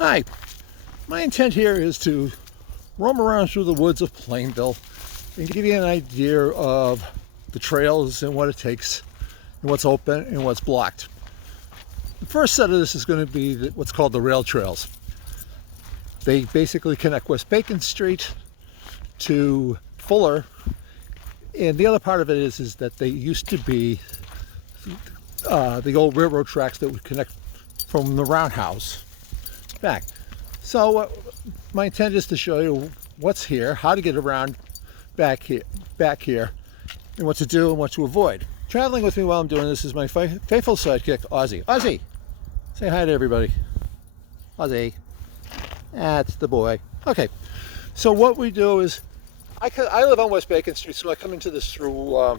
Hi, my intent here is to roam around through the woods of Plainville and give you an idea of the trails and what it takes and what's open and what's blocked. The first set of this is going to be what's called the rail trails. They basically connect West Bacon Street to Fuller, and the other part of it is that they used to be the old railroad tracks that would connect from the roundhouse back. So my intent is to show you what's here, how to get around back here, and what to do and what to avoid. Traveling with me while I'm doing this is my faithful sidekick, Ozzy. Ozzy, say hi to everybody. Ozzy, that's the boy. Okay, so what we do is, I live on West Bacon Street, so I come into this through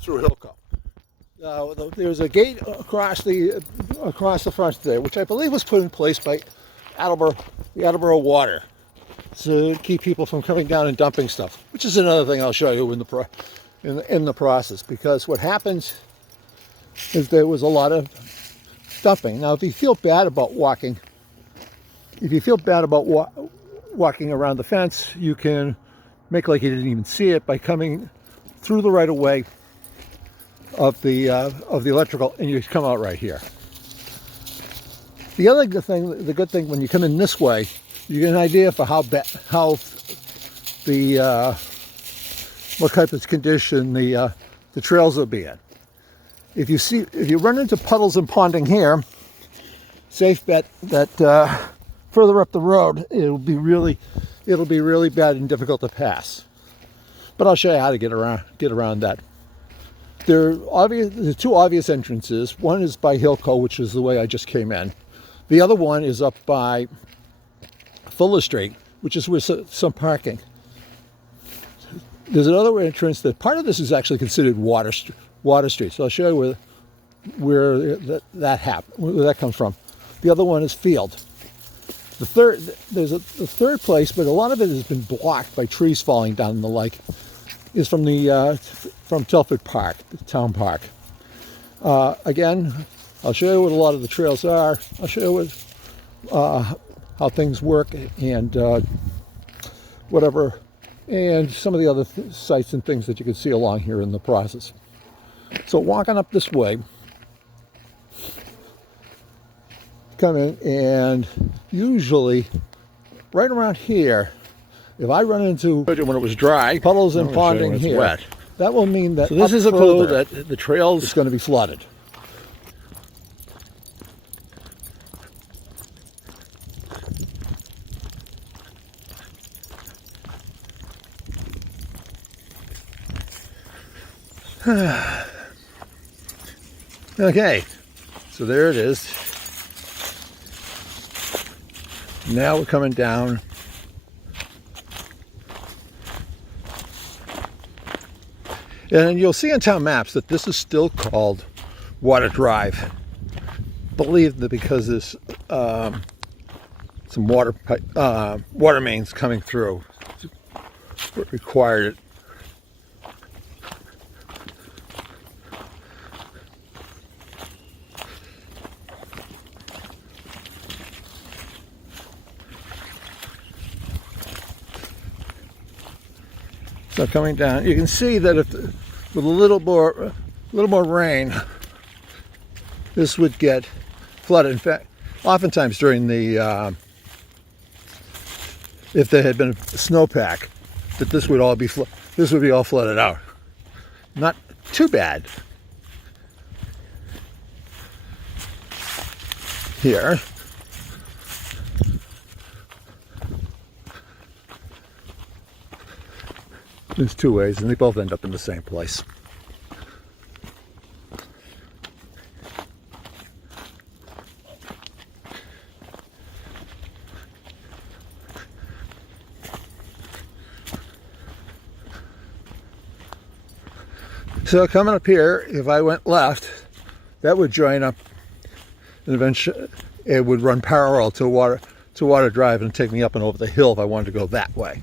Hillco. There's a gate across the front there, which I believe was put in place by the Attleboro Water, to keep people from coming down and dumping stuff. Which is another thing I'll show you in the process. Because what happens is there was a lot of dumping. Now, if you feel bad about walking, walking around the fence, you can make like you didn't even see it by coming through the right of way of the electrical, and you come out right here. The other good thing when you come in this way, you get an idea for what type of condition the trails will be in. If you run into puddles and ponding here, safe bet that further up the road it'll be really bad and difficult to pass. But I'll show you how to get around that. There are two obvious entrances. One is by Hillco, which is the way I just came in. The other one is up by Fuller Street, which is with some parking. There's another entrance that part of this is actually considered Water Street. So I'll show you where that comes from. The other one is Field. There's a third place, but a lot of it has been blocked by trees falling down in the lake. Is from Telford Park, the town park. Again, I'll show you what a lot of the trails are. I'll show you how things work and whatever, and some of the other sites and things that you can see along here in the process. So walking up this way, come in, and usually right around here, if I run into, when it was dry, puddles and ponding here, wet, that will mean that this is a clue that the trail is going to be flooded. Okay, so there it is. Now we're coming down. And you'll see on town maps that this is still called Water Drive. Believe that because there's some water mains coming through, it required it. So coming down, you can see that with a little more rain, this would get flooded. In fact, oftentimes during if there had been a snowpack, that this would be all flooded out. Not too bad here. There's two ways, and they both end up in the same place. So coming up here, if I went left, that would join up, and eventually it would run parallel to Water Drive and take me up and over the hill if I wanted to go that way.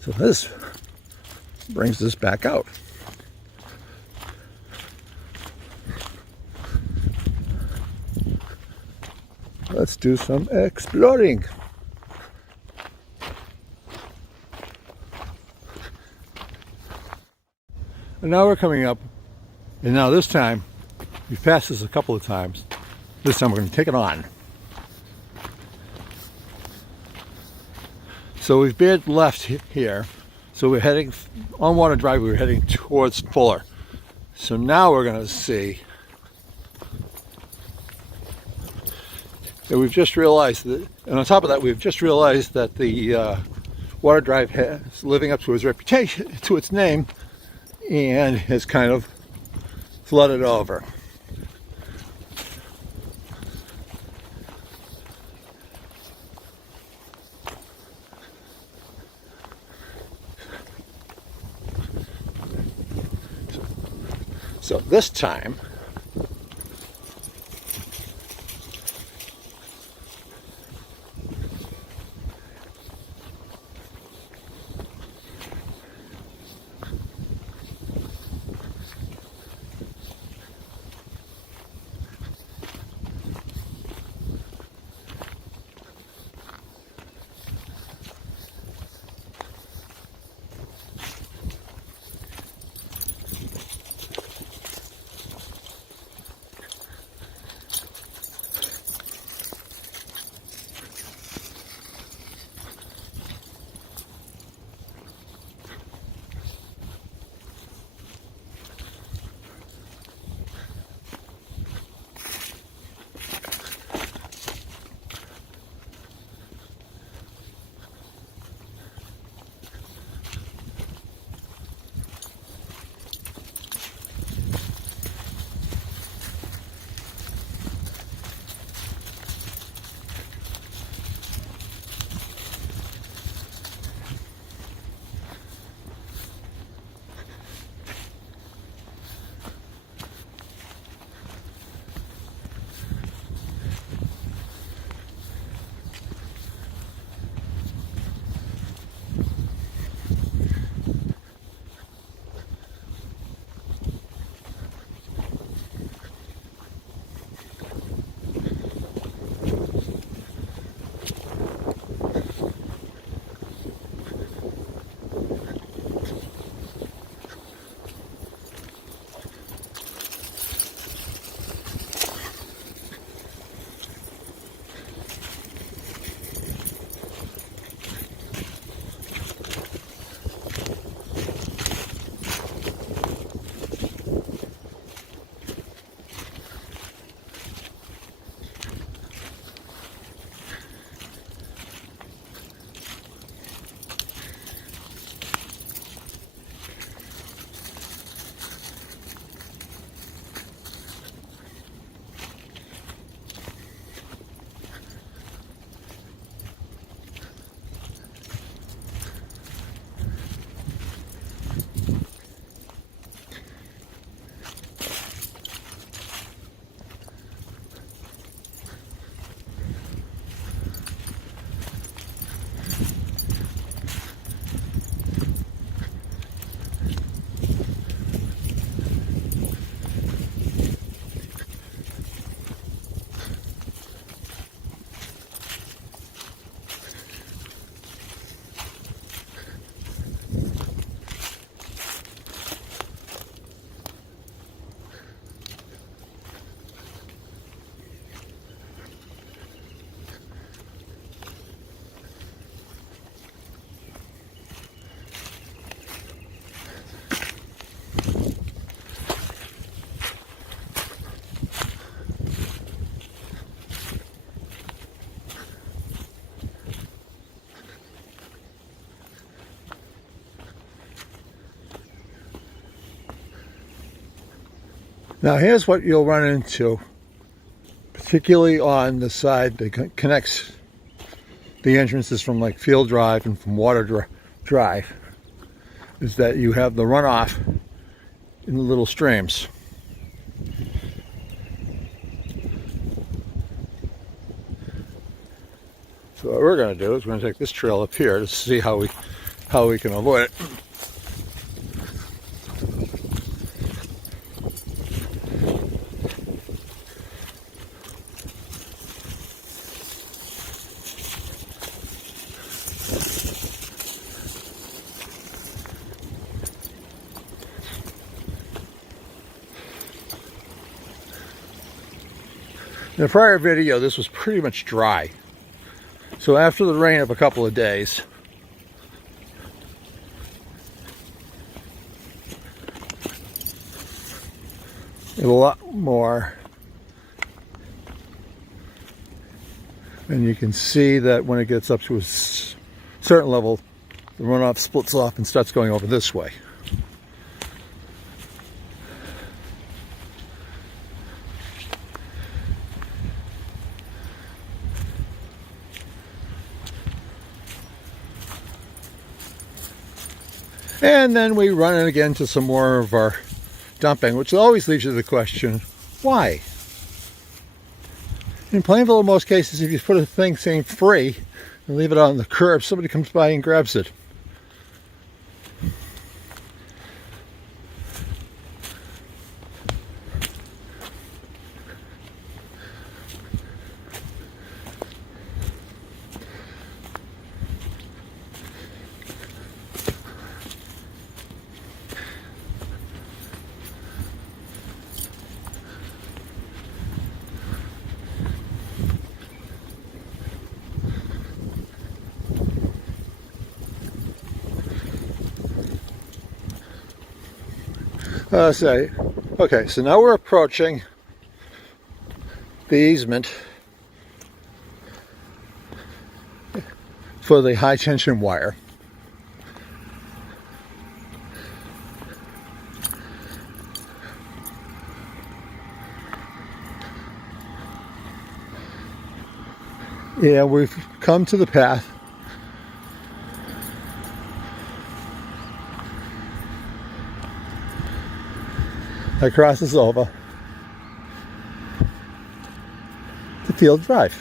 So this brings this back out. Let's do some exploring. And now we're coming up, and now this time, we've passed this a couple of times. This time we're going to take it on. So we've veered left here. So we're heading, on Water Drive, we're heading towards Fuller. So now we're going to see that we've just realized that, and on top of that, we've just realized that the Water Drive is living up to its reputation, to its name, and has kind of flooded over. So this time, now here's what you'll run into, particularly on the side that connects the entrances from like Field Drive and from Water Drive, is that you have the runoff in the little streams. So what we're going to do is we're going to take this trail up here to see how we how we can avoid it. In the prior video, this was pretty much dry. So after the rain of a couple of days, a lot more. And you can see that when it gets up to a certain level, the runoff splits off and starts going over this way. And then we run it again to some more of our dumping, which always leaves you the question, why? In Plainville, in most cases, if you put a thing saying free and leave it on the curb, somebody comes by and grabs it. Okay, so now we're approaching the easement for the high tension wire. Yeah, we've come to the path. That crosses over to Field Drive.